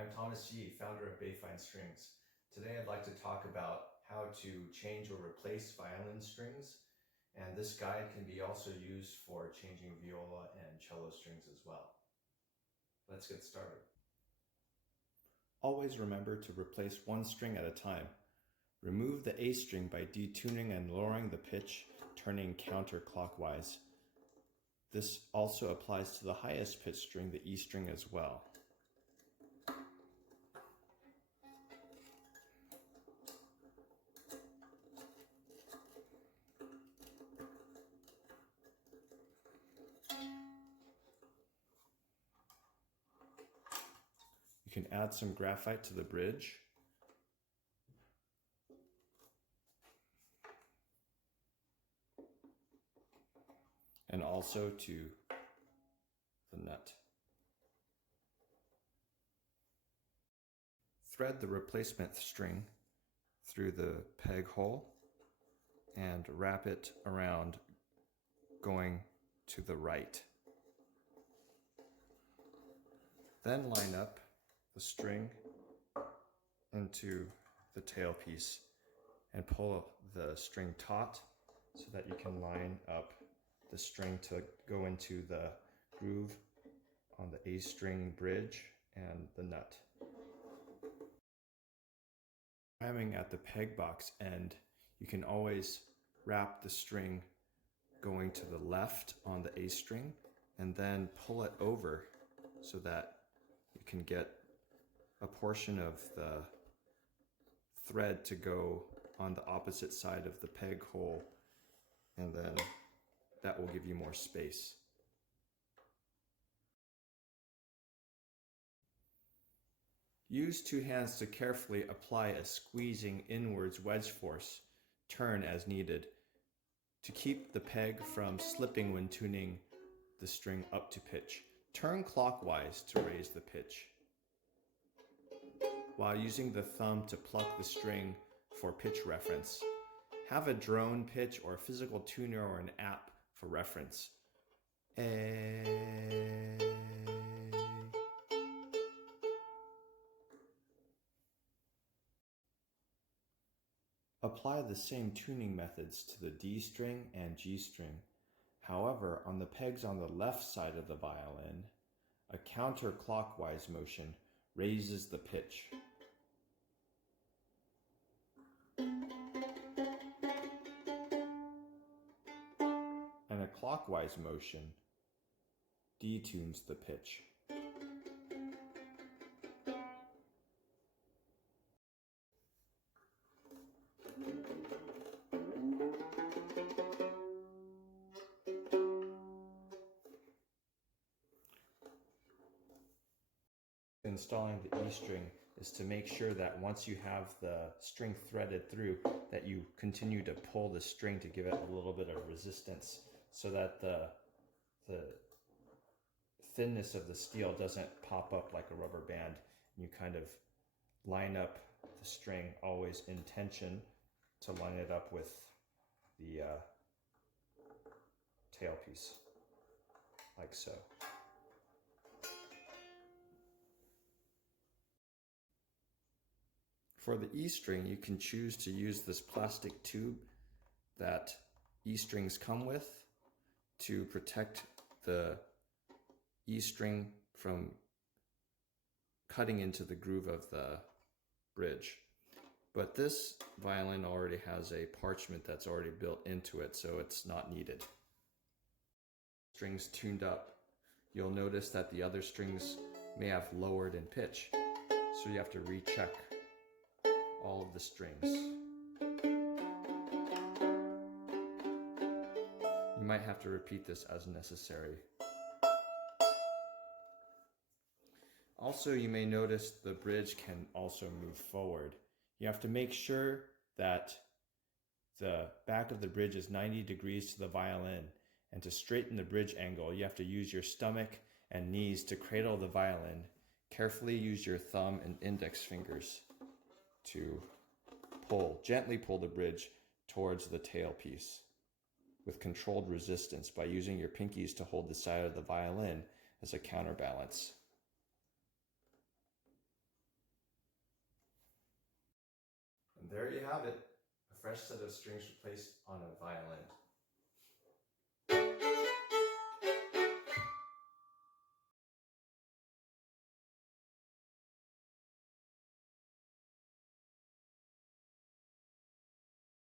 I'm Thomas Yee, founder of Bayfine Strings. Today I'd like to talk about how to change or replace violin strings, and this guide can be also used for changing viola and cello strings as well. Let's get started. Always remember to replace one string at a time. Remove the A string by detuning and lowering the pitch, turning counterclockwise. This also applies to the highest pitch string, the E string, as well. You can add some graphite to the bridge. And also to the nut. Thread the replacement string through the peg hole and wrap it around going to the right. Then line up the string into the tailpiece and pull the string taut so that you can line up the string to go into the groove on the A string bridge and the nut. Cramming at the pegbox end, you can always wrap the string going to the left on the A string and then pull it over so that you can get a portion of the thread to go on the opposite side of the peg hole, and then that will give you more space. Use two hands to carefully apply a squeezing inwards wedge force. Turn as needed to keep the peg from slipping when tuning the string up to pitch. Turn clockwise to raise the pitch, while using the thumb to pluck the string for pitch reference. Have a drone pitch or a physical tuner or an app for reference. A. Apply the same tuning methods to the D string and G string. However, on the pegs on the left side of the violin, a counterclockwise motion raises the pitch. And a clockwise motion detunes the pitch. Installing the E string is to make sure that once you have the string threaded through, that you continue to pull the string to give it a little bit of resistance so that the thinness of the steel doesn't pop up like a rubber band. And you kind of line up the string always in tension to line it up with the tailpiece, like so. For the E string, you can choose to use this plastic tube that E strings come with to protect the E string from cutting into the groove of the bridge. But this violin already has a parchment that's already built into it, so it's not needed. Strings tuned up, you'll notice that the other strings may have lowered in pitch, so you have to recheck all of the strings. You might have to repeat this as necessary. Also, you may notice the bridge can also move forward. You have to make sure that the back of the bridge is 90 degrees to the violin, and to straighten the bridge angle, you have to use your stomach and knees to cradle the violin. Carefully use your thumb and index fingers to gently pull the bridge towards the tailpiece with controlled resistance by using your pinkies to hold the side of the violin as a counterbalance. there you have it, a fresh set of strings replaced on a violin.